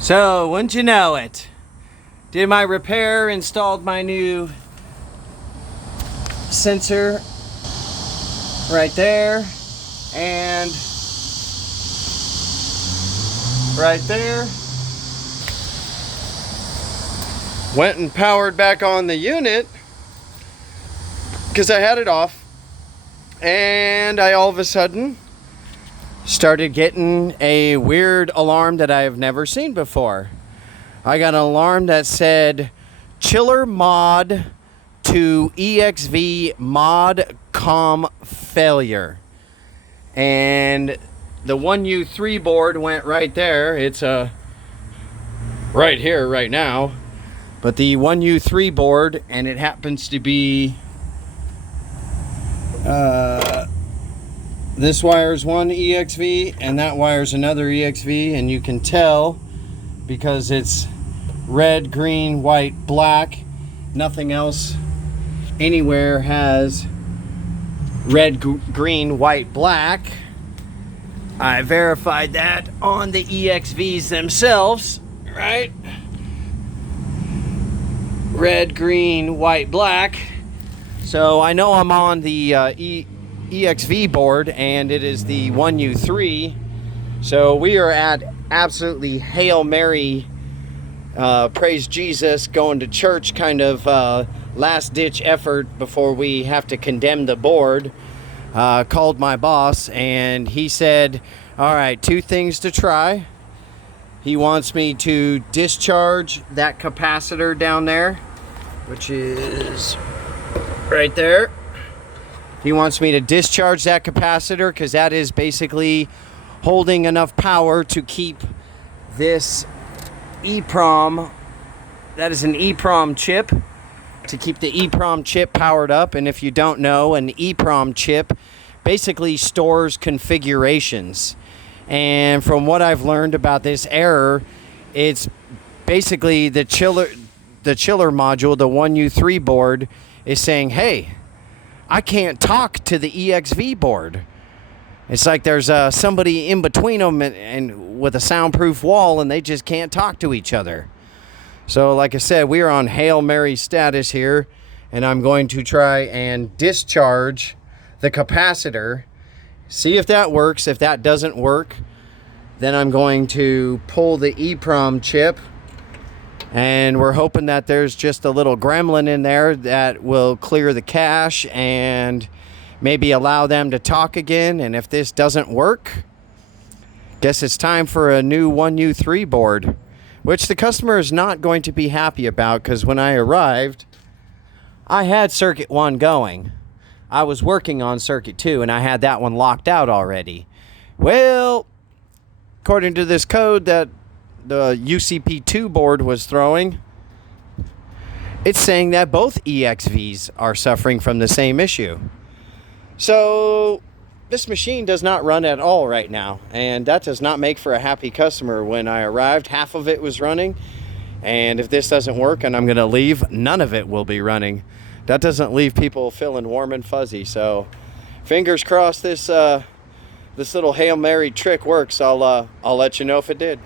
So, wouldn't you know it? Did my repair, installed my new sensor right there, and right there. Went and powered back on the unit because I had it off, and I all of a sudden started getting a weird alarm that I have never seen before. I got an alarm that said chiller mod to EXV mod com failure, and the 1U3 board went right there. It's right here right now, but the 1U3 board, and it happens to be this wire's one EXV and that wire's another EXV, and you can tell because it's red, green, white, black. Nothing else anywhere has red, green, white, black. I verified that on the EXVs themselves, right? Red, green, white, black. So I know I'm on the EXV board, and it is the 1U3. So we are at absolutely Hail Mary, praise Jesus, going to church kind of last ditch effort before we have to condemn the board. Called my boss, and he said, all right, two things to try. He wants me to discharge that capacitor down there, which is right there. He wants me to discharge that capacitor because that is basically holding enough power to keep this EEPROM, that is an EEPROM chip, to keep the EEPROM chip powered up. And if you don't know, an EEPROM chip basically stores configurations. And from what I've learned about this error, it's basically the chiller module, the 1U3 board, is saying, hey, I can't talk to the EXV board. It's like there's somebody in between them and with a soundproof wall, and they just can't talk to each other. So like I said, we are on Hail Mary status here, and I'm going to try and discharge the capacitor, see if that works. If that doesn't work, then I'm going to pull the EEPROM chip, and we're hoping that there's just a little gremlin in there that will clear the cache and maybe allow them to talk again. And if this doesn't work, guess it's time for a new 1U3 board, which the customer is not going to be happy about, because when I arrived, I had circuit 1 going. I was working on circuit 2, and I had that one locked out already. Well, according to this code that the UCP2 board was throwing, it's saying that both EXVs are suffering from the same issue. So this machine does not run at all right now, and that does not make for a happy customer. When I arrived, half of it was running, and if this doesn't work and I'm going to leave, none of it will be running. That doesn't leave people feeling warm and fuzzy. So fingers crossed this little Hail Mary trick works. I'll let you know if it did.